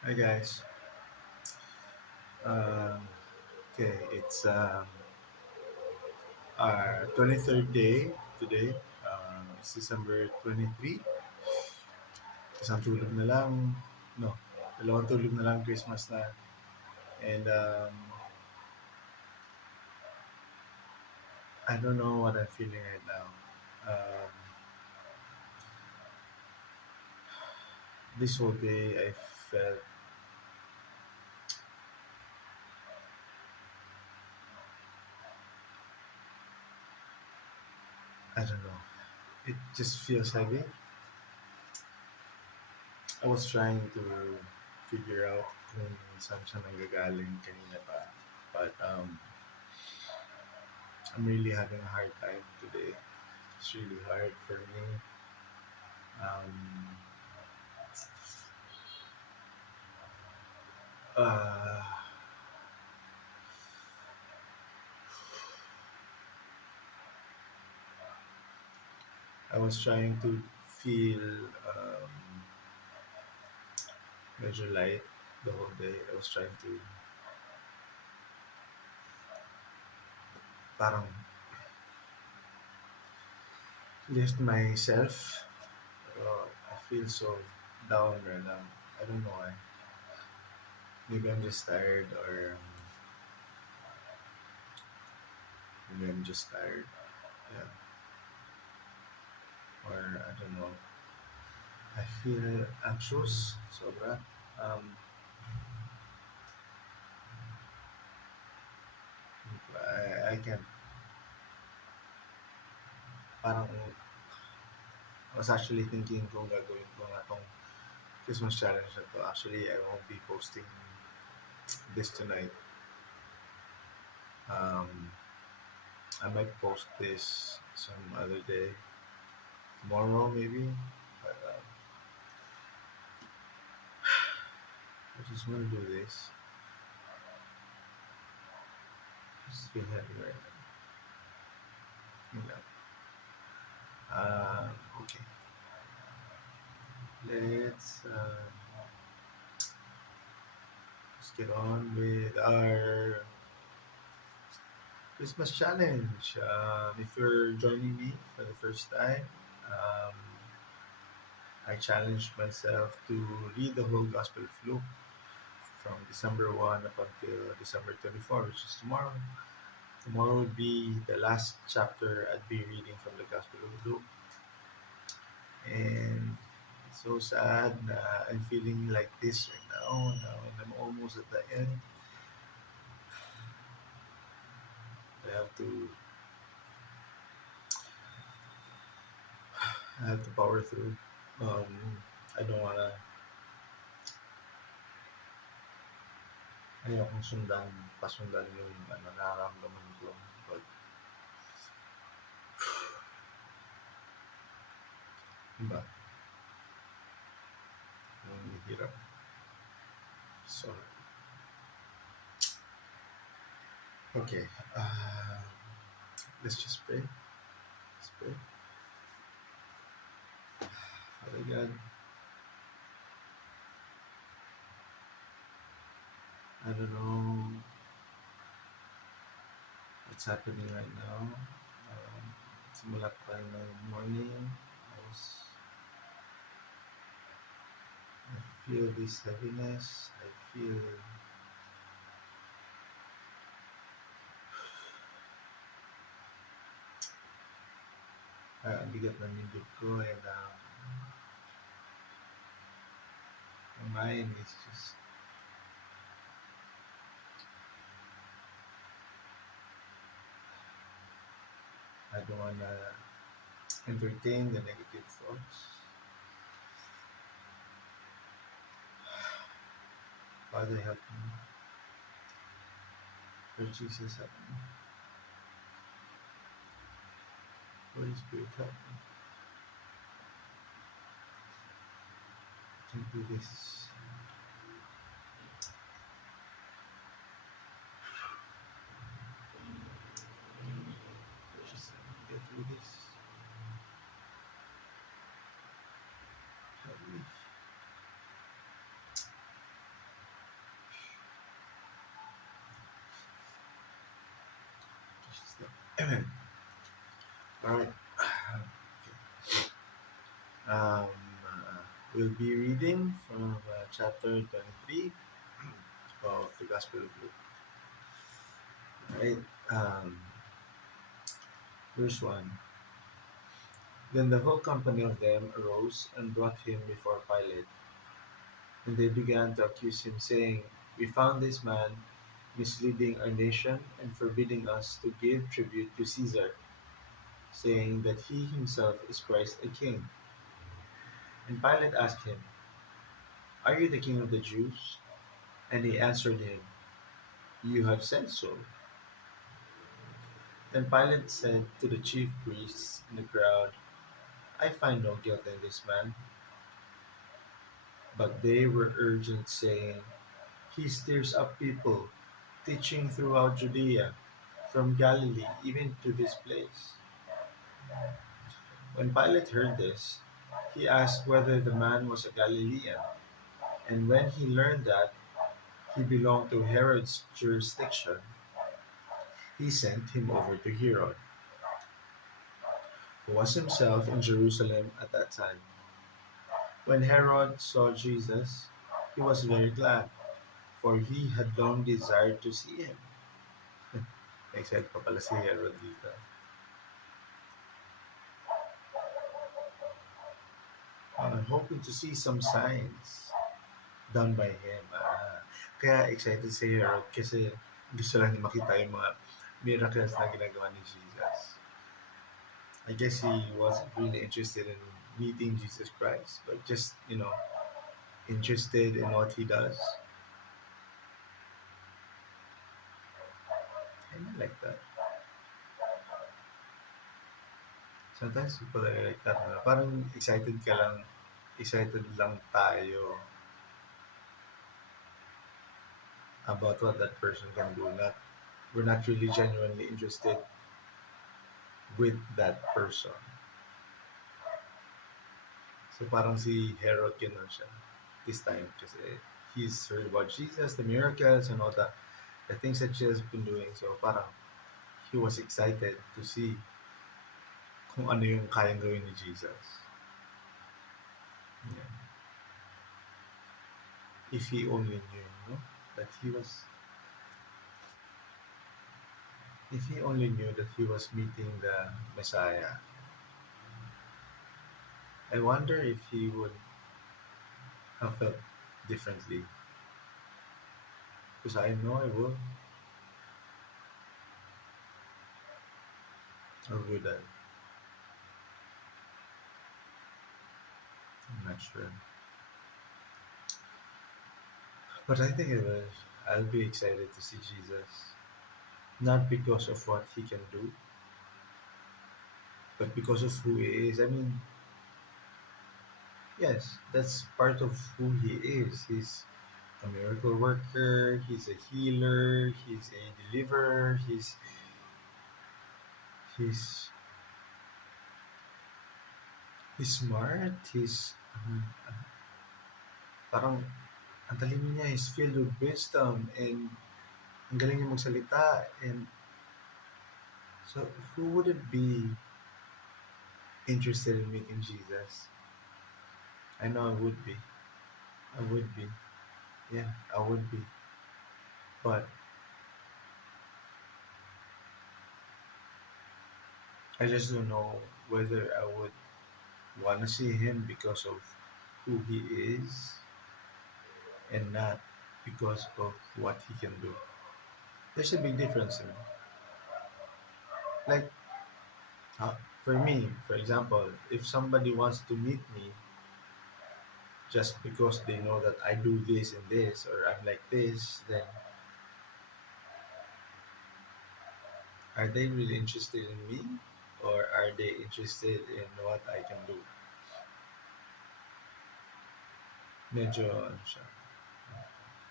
Hi guys. Um, okay, it's our 23rd day today. It's December 23. Isang tulog na lang. No, dalawang tulog na lang Christmas na. And I don't know what I'm feeling right now. Um, this whole day I felt, I don't know, it just feels heavy. I was trying to figure out kung saan siya nanggagaling kanina pa. But I'm really having a hard time today. It's really hard for me. Um, uh, I was trying to feel medyo light the whole day. I was trying to parang lift myself. Pero I feel so down right now. I don't know why. Maybe I'm just tired, or maybe I'm just tired. Yeah. Or I don't know. I feel anxious. Sobra. I can parang I was actually thinking kung gagawin ko nga tong Christmas challenge na to. Actually, I won't be posting this tonight. Um, I might post this some other day, tomorrow maybe. But I just want to do this. I just feel heavy right now. Okay, let's get on with our Christmas challenge. If you're joining me for the first time, um, I challenged myself to read the whole Gospel of Luke from December 1 up until December 24, which is tomorrow. Tomorrow will be the last chapter I'd be reading from the Gospel of Luke. And it's so sad that I'm feeling like this right now and I'm almost at the end. I have to I have to power through. Um, I don't wanna ayokong pasundan yung nararamdaman ko. But iba, yung hirap. So, okay. Let's just pray. Let's pray. Father God, I don't know what's happening right now. Um, Simula pa ng morning, I feel this heaviness. I feel ang bigat ng lingkod ko, and my mind is just, I don't want to entertain the negative thoughts. Father, help me. Lord Jesus, help me. Holy Spirit, help me. I can do this. Just help me get through this. Help me. All right. Um, we'll be reading from chapter 23 of the Gospel of Luke. Right? Um, verse 1. Then the whole company of them arose and brought him before Pilate. And they began to accuse him, saying, "We found this man misleading our nation and forbidding us to give tribute to Caesar, saying that he himself is Christ a king." And Pilate asked him, "Are you the king of the Jews?" And he answered him, "You have said so." Then Pilate said to the chief priests and the crowd, "I find no guilt in this man." But they were urgent, saying, "He stirs up people, teaching throughout Judea, from Galilee even to this place." When Pilate heard this, he asked whether the man was a Galilean, and when he learned that he belonged to Herod's jurisdiction, he sent him over to Herod, who was himself in Jerusalem at that time. When Herod saw Jesus, he was very glad, for he had long desired to see him. Excited pa pala si Herod dito. Hoping to see some signs done by him. Kaya excited si Herod kasi gusto lang niya makita yung mga miracles na ginagawa ni Jesus. I guess he wasn't really interested in meeting Jesus Christ, but just, interested in what he does. And I like that. Sometimes people are like that. Parang excited lang tayo about what that person can do. We're not really genuinely interested with that person. So parang si Herod ganun siya this time kasi he's heard about Jesus, the miracles and all the things that she has been doing. So parang he was excited to see kung ano yung kayang gawin ni Jesus. Yeah. If he only knew, no? That he was if he only knew that he was meeting the Messiah. I wonder if he would have felt differently. Because I know I would. Or would I? I'm not sure. But I think it was. I'll be excited to see Jesus. Not because of what he can do, but because of who he is. I mean, yes, that's part of who he is. He's a miracle worker, he's a healer, he's a deliverer, he's he's smart, parang ang talino niya, is filled with wisdom and ang galing niya magsalita, and so who wouldn't be interested in meeting Jesus? I know I would be. I would be. Yeah, I would be. But I just don't know whether I would want to see him because of who he is and not because of what he can do. There's a big difference, you know. Like, uh, for me, for example, if somebody wants to meet me just because they know that I do this and this, or I'm like this, then are they really interested in me? Or are they interested in what I can do? Medyo, ano siya,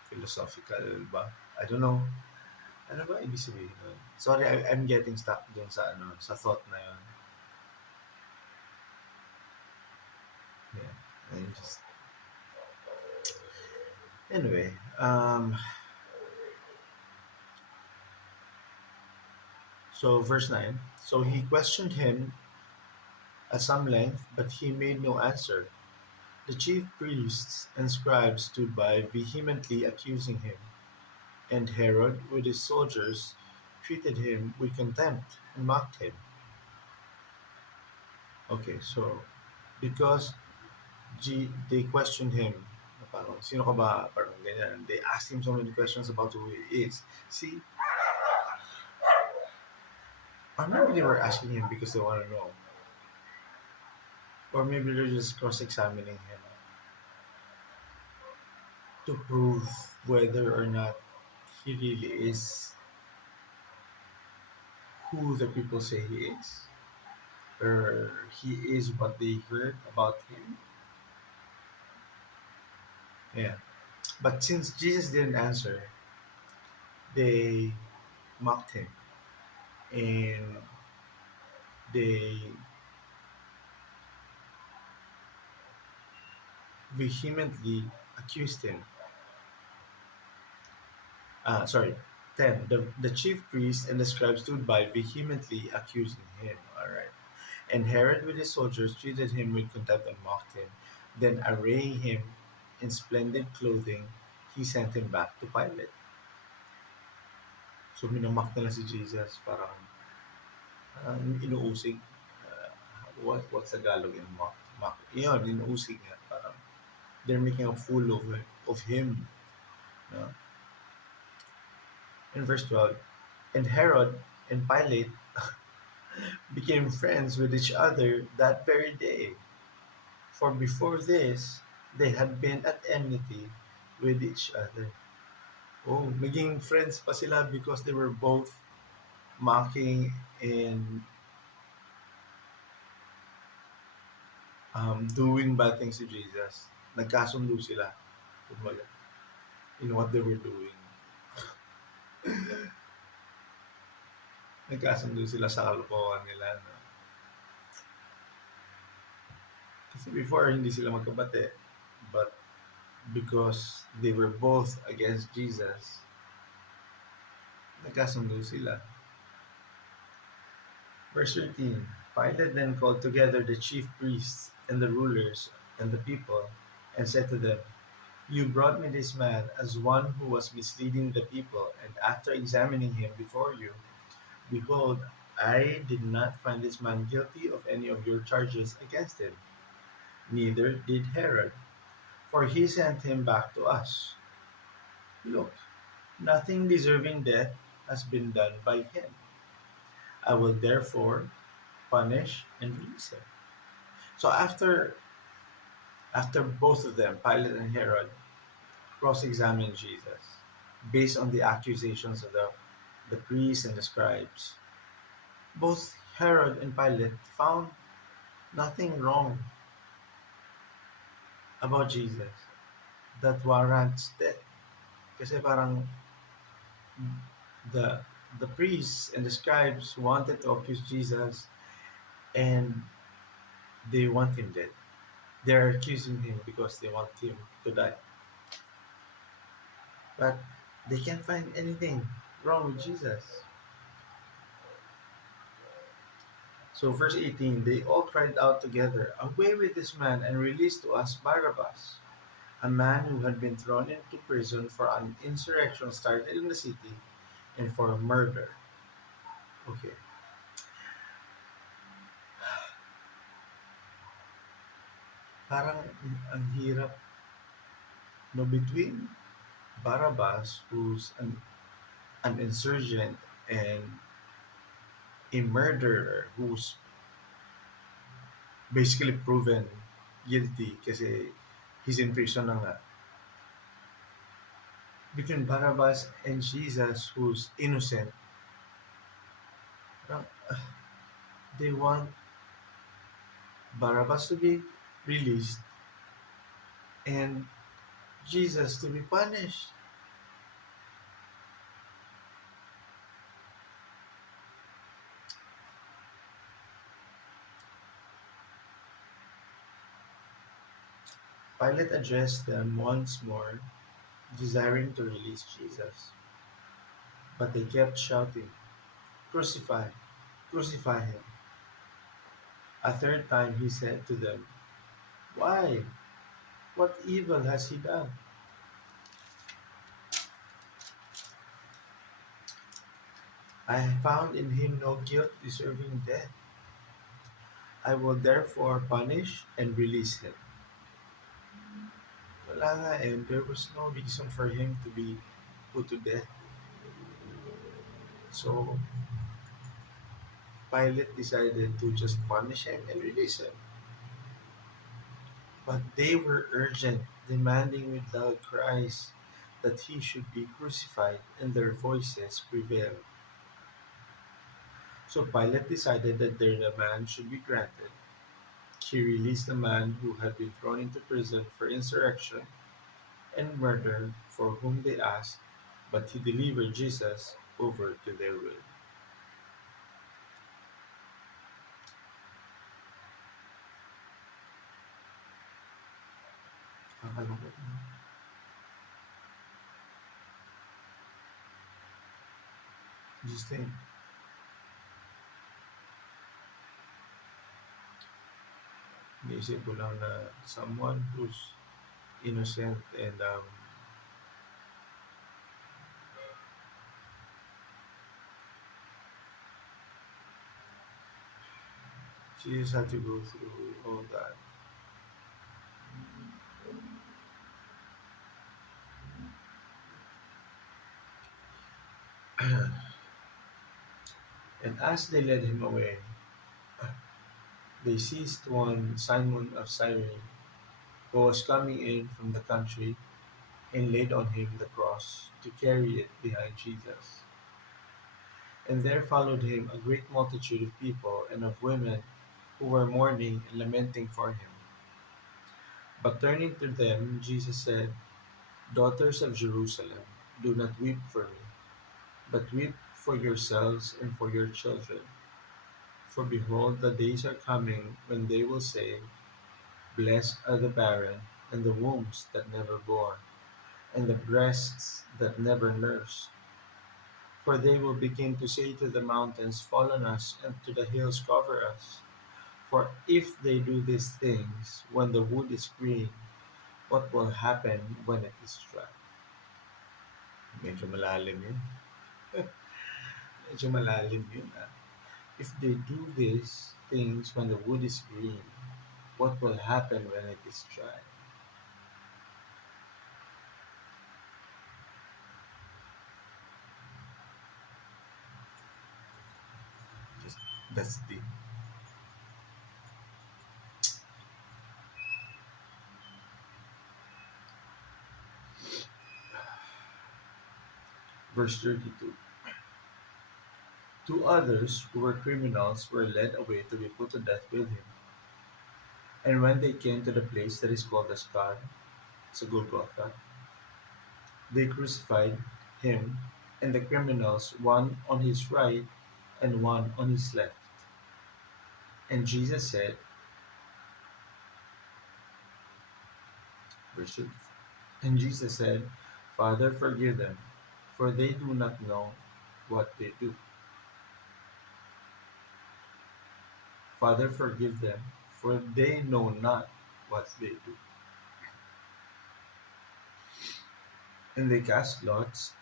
philosophical ba? I don't know. Ano ba ibig sabihin nun? Sorry, I'm getting stuck dun sa sa thought na yun. Yeah. I'm just anyway, So, verse 9. So he questioned him at some length, but he made no answer. The chief priests and scribes stood by, vehemently accusing him, and Herod, with his soldiers, treated him with contempt and mocked him. Okay, so because they questioned him, parang, sino ka ba? Parang ganyan. They asked him so many questions about who he is. See, or maybe they were asking him because they want to know. Or maybe they're just cross-examining him to prove whether or not he really is who the people say he is, or he is what they heard about him. Yeah. But since Jesus didn't answer, they mocked him and they vehemently accused him. Sorry, 10. The chief priests and the scribes stood by, vehemently accusing him. All right. And Herod with his soldiers treated him with contempt and mocked him. Then, arraying him in splendid clothing, he sent him back to Pilate. So, minamock nila si Jesus. Parang inuusig. Uh, what's Tagalog in mock? Mock. Yun, inuusig nga. Parang they're making a fool of him. No? In verse 12, and Herod and Pilate became friends with each other that very day. For before this, they had been at enmity with each other. Oh, naging friends pa sila because they were both mocking and doing bad things to Jesus. Nagkasundo sila, kumbaga, in what they were doing. Nagkasundo sila sa kalokohan nila. No? Kasi before, hindi sila magkabate. But because they were both against Jesus, nagkasundo sila. Verse 13. Pilate then called together the chief priests and the rulers and the people and said to them, you brought me this man as one who was misleading the people, and after examining him before you, behold, I did not find this man guilty of any of your charges against him. Neither did Herod, for he sent him back to us. Look, nothing deserving death has been done by him. I will therefore punish and release him. So after both of them, Pilate and Herod, cross-examined Jesus based on the accusations of the priests and the scribes, both Herod and Pilate found nothing wrong about Jesus that warrants death. Kasi parang the the priests and the scribes wanted to accuse Jesus and they want him dead. They're accusing him because they want him to die. But they can't find anything wrong with Jesus. So, verse 18, they all cried out together, away with this man and release to us Barabbas, a man who had been thrown into prison for an insurrection started in the city and for murder. Okay. Parang ang hirap, no, between Barabbas, who's an insurgent, and a murderer who's basically proven guilty kasi he's in prison na nga. Between Barabbas and Jesus, who's innocent, parang, they want Barabbas to be released and Jesus to be punished. Pilate addressed them once more, desiring to release Jesus. But they kept shouting, Crucify, crucify him. A third time he said to them, Why? What evil has he done? I have found in him no guilt deserving death. I will therefore punish and release him. Wala nga eh, there was no reason for him to be put to death. So Pilate decided to just punish him and release him. But they were urgent, demanding with loud cries that he should be crucified, and their voices prevailed. So Pilate decided that their demand should be granted. He released the man who had been thrown into prison for insurrection and murder for whom they asked, but he delivered Jesus over to their will. Nakakalungkot, no? Just think, naisip ko lang na someone who's innocent and she just had to go through all that. And as they led him away, they seized one Simon of Cyrene, who was coming in from the country, and laid on him the cross to carry it behind Jesus. And there followed him a great multitude of people and of women who were mourning and lamenting for him. But turning to them, Jesus said, Daughters of Jerusalem, do not weep for me, but weep for yourselves and for your children. For behold, the days are coming when they will say, Blessed are the barren, and the wombs that never bore, and the breasts that never nursed. For they will begin to say to the mountains, Fall on us, and to the hills, Cover us. For if they do these things when the wood is green, what will happen when it is dry? Medyo malalim yun. Medyo malalim yun. Ah. If they do these things when the wood is green, what will happen when it is dry? Just that's deep. Verse 32. Two others who were criminals were led away to be put to death with him. And when they came to the place that is called the skull, it's a Golgotha, they crucified him and the criminals, one on his right and one on his left. And Jesus said, verse 2, and Jesus said, Father, forgive them, for they do not know what they do. Father, forgive them, for they know not what they do. And they cast lots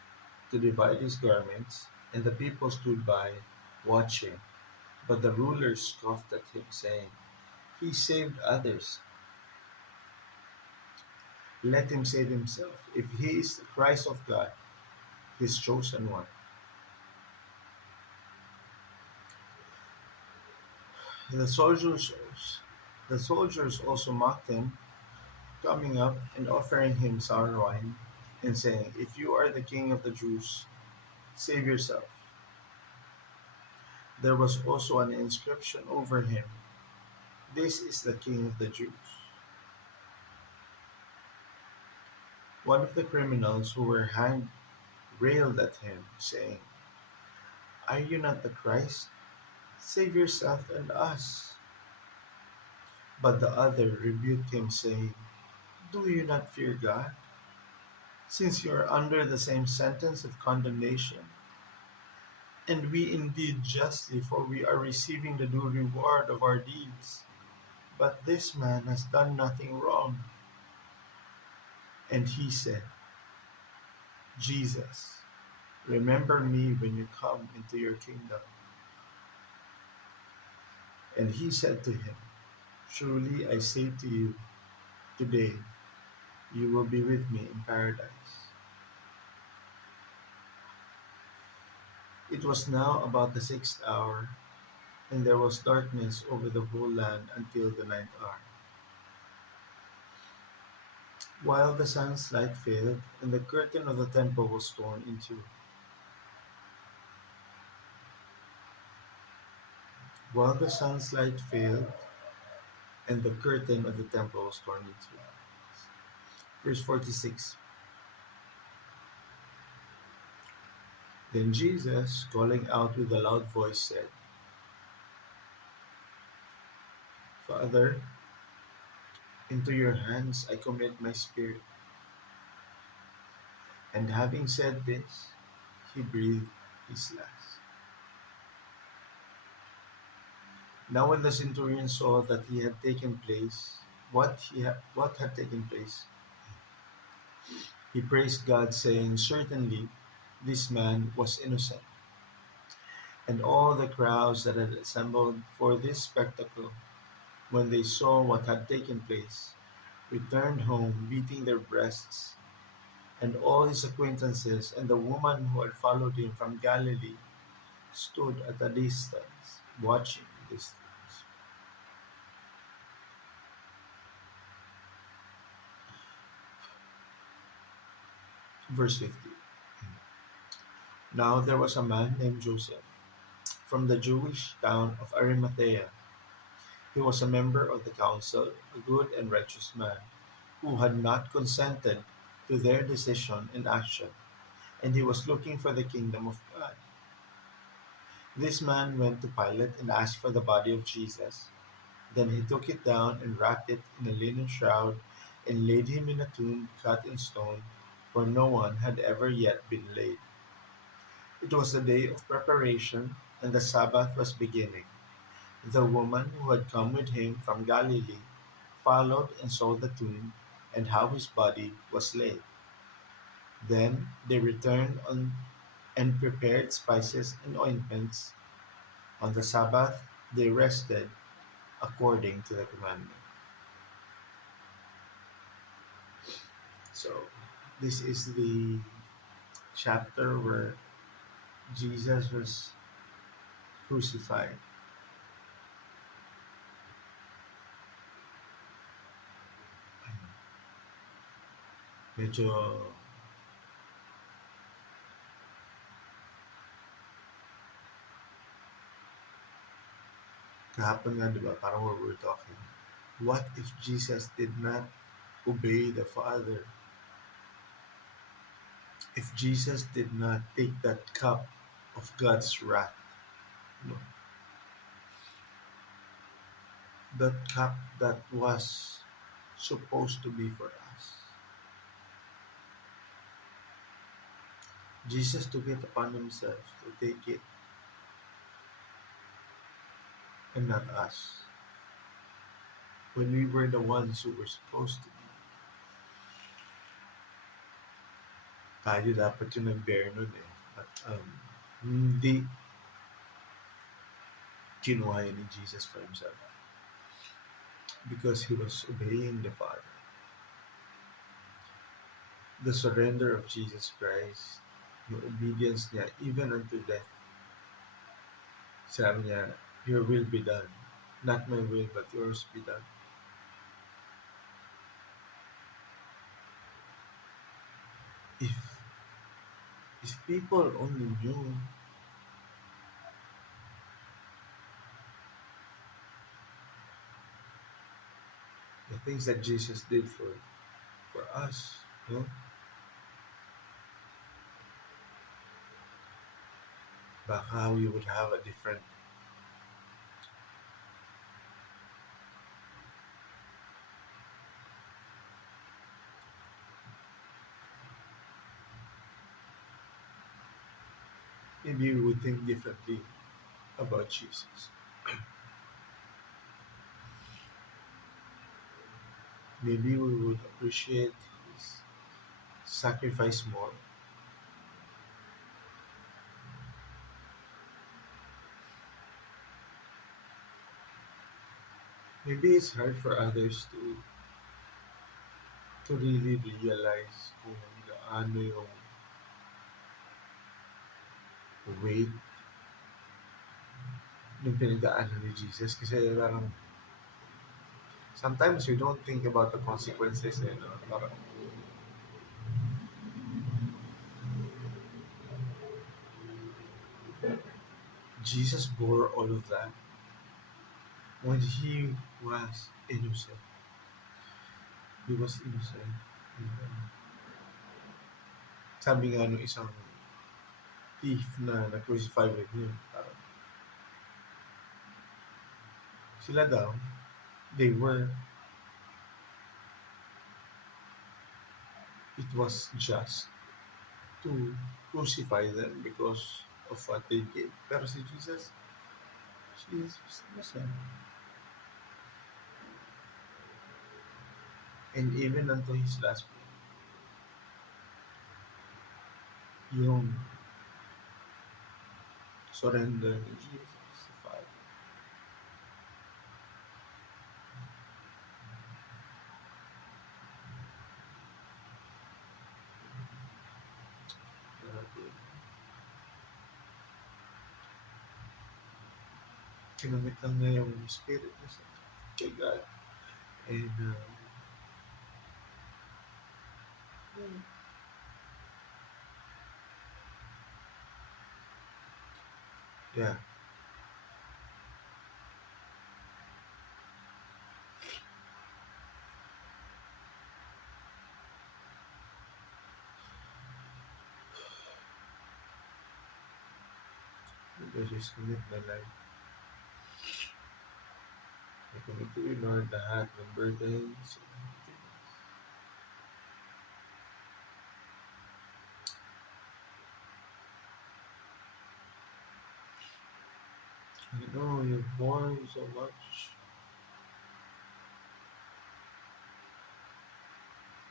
to divide his garments, and the people stood by, watching. But the rulers scoffed at him, saying, He saved others. Let him save himself, if he is the Christ of God, his chosen one. The soldiers, the soldiers also mocked him, coming up and offering him sour wine, and saying, If you are the king of the Jews, save yourself. There was also an inscription over him, This is the king of the Jews. One of the criminals who were hanged railed at him, saying, Are you not the Christ? Save yourself and us. But the other rebuked him, saying, Do you not fear God, since you are under the same sentence of condemnation? And we indeed justly, for we are receiving the due reward of our deeds. But this man has done nothing wrong. And he said, Jesus, remember me when you come into your kingdom. And he said to him, truly I say to you, today you will be with me in paradise. It was now about the sixth hour, and there was darkness over the whole land until the ninth hour, while the sun's light failed, and the curtain of the temple was torn in two. While the sun's light failed, and the curtain of the temple was torn in two. Verse 46. Then Jesus, calling out with a loud voice, said, Father, into your hands I commit my spirit. And having said this, he breathed his last. Now when the centurion saw that he had taken place, what had taken place, he praised God, saying, certainly this man was innocent. And all the crowds that had assembled for this spectacle, when they saw what had taken place, returned home beating their breasts. And all his acquaintances and the woman who had followed him from Galilee stood at a distance, watching these things. Verse 50. Now there was a man named Joseph from the Jewish town of Arimathea. He was a member of the council, a good and righteous man, who had not consented to their decision and action, and he was looking for the kingdom of God. This man went to Pilate and asked for the body of Jesus. Then he took it down and wrapped it in a linen shroud and laid him in a tomb cut in stone, where no one had ever yet been laid. It was the day of preparation, and the Sabbath was beginning. The woman who had come with him from Galilee followed and saw the tomb and how his body was laid. Then they returned and prepared spices and ointments. On the Sabbath they rested according to the commandment. So, this is the chapter where Jesus was crucified. Medyo kahapon nga, di ba? Parang we were talking. What if Jesus did not obey the Father? If Jesus did not take that cup of God's wrath, no, that cup that was supposed to be for us, Jesus took it upon himself to take it and not us. When we were the ones who were supposed to be, tayo dapat yung nag-bear nun eh. But hindi kinuha yun ni Jesus for himself because he was obeying the Father. The surrender of Jesus Christ, yung obedience niya, even unto death. Sabi niya, your will be done. Not my will, but yours be done. If people only knew the things that Jesus did for us, you know, baka we would have a different maybe we would think differently about Jesus. Maybe we would appreciate his sacrifice more. Maybe it's hard for others to really realize kung gaano yung weight ng pinagdaanan ni Jesus. Kasi parang sometimes we don't think about the consequences. Eh, no? Parang Jesus bore all of that when he was innocent. He was innocent. And, sabi nga nung isang thief na na-crucify with him, parang sila daw, they were, it was just to crucify them because of what they did. Pero si Jesus was innocent. And even until his last breath, yung surrender to Jesus, the Father. Grabe. Kinamit lang niya yung spirit niya kay God. And, yeah, I just commit my life. I commit to you, Lord, lahat ng burdens. I know you've borne so much.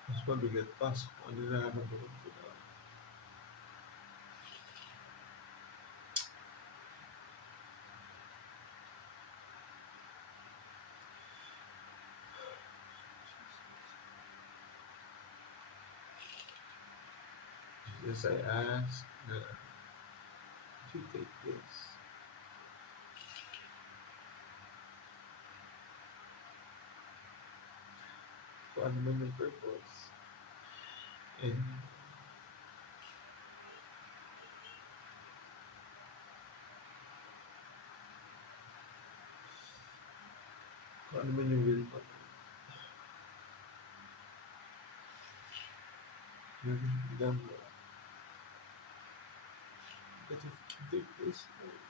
Mas mabigat pa sa kung ano nararamdaman ko na. Jesus, I ask na you take this. Kung ano man yung purpose. And kung ano man yung will mo. Yung dam mo. But if you can take this, Lord,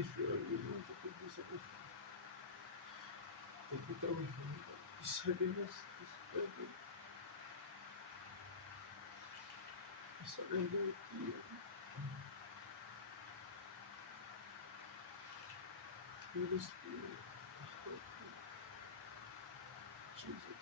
if you are willing to take this away from me, take it away from me. This heaviness, this burden, I surrender it to you. Holy Spirit, help me. Jesus.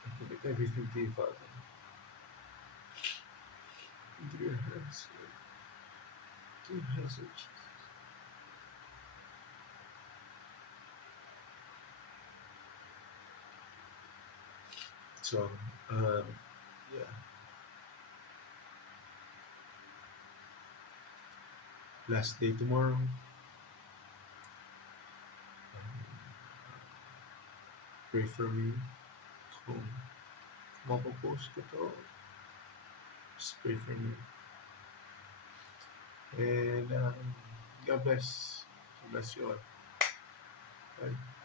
I commit everything to you, Father. Into your hands, Lord. To your hands, Lord Jesus. So, um, yeah, last day tomorrow. Pray for me. Kung mapopost ko to, just pray for me. And God bless. God bless you all. Bye.